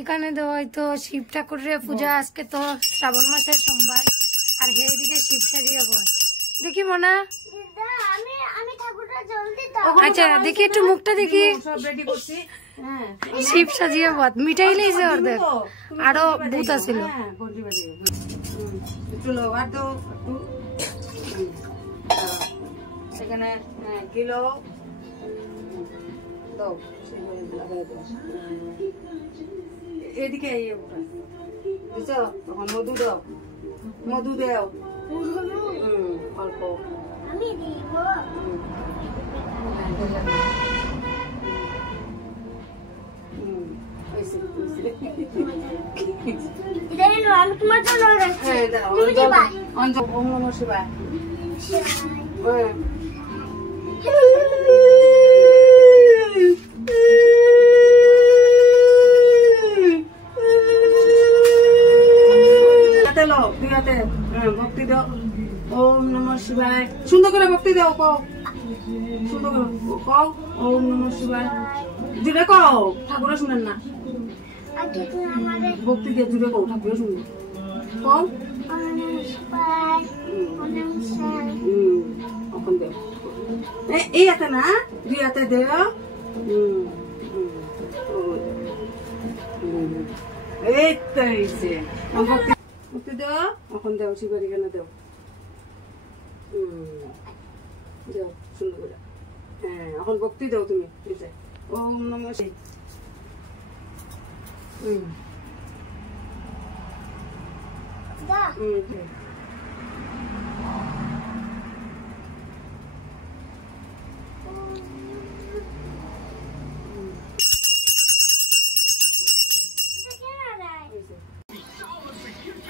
এখানে তো হয়তো শিব ঠাকুরের পূজা, আজকে তো শ্রাবণ মাসের সোমবার, আর এইদিকে শিব সাজিয়ে বল। দেখি মনা, আচ্ছা দেখি একটু মুখটা দেখি। শিব সাজিয়ে বল, মিঠাই লেগেছে অর্ধেক, আরো ভূত আছিল। এখানে কিলো এদিকে তখন মধু দাও, মধু দেও অল্প। ভক্তি দাও, ওম নমঃ শিবায়। সুন্দর করে ভক্তি দাও, কও সুন্দর করে কও, ওম নমঃ শিবায়। জুড়ে কও, ঠাকুরা শুনেন না। ভক্তি দিয়ে জুড়ে কও, ঠাকুরা শুনবে। কও এখন দেও, এই হাতে না, দুই হাতে দেও। এই তো হয়েছে ভক্তি দেও, এখন দেও শিবের এখানে দেও। দেও সুন্দর করে। হ্যাঁ এখন ভক্তি দেও তুমি। ওম নমঃ শিবায়।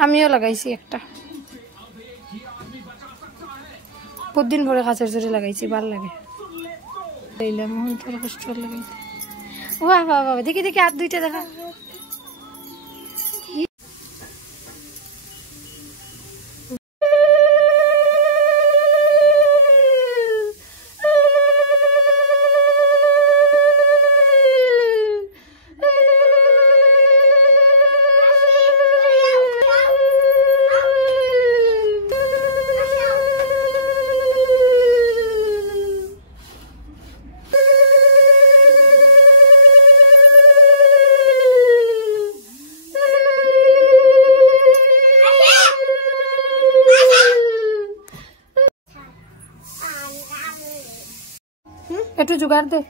আমিও লাগাইছি একটা, বহুদিন পরে কাছের জোরে লাগাইছি, ভাল লাগে। কষ্ট লাগাইতে। বাহ বাহ বাবা, দেখি দেখি আর দুইটা দেখা। একটু জোগাড় দে।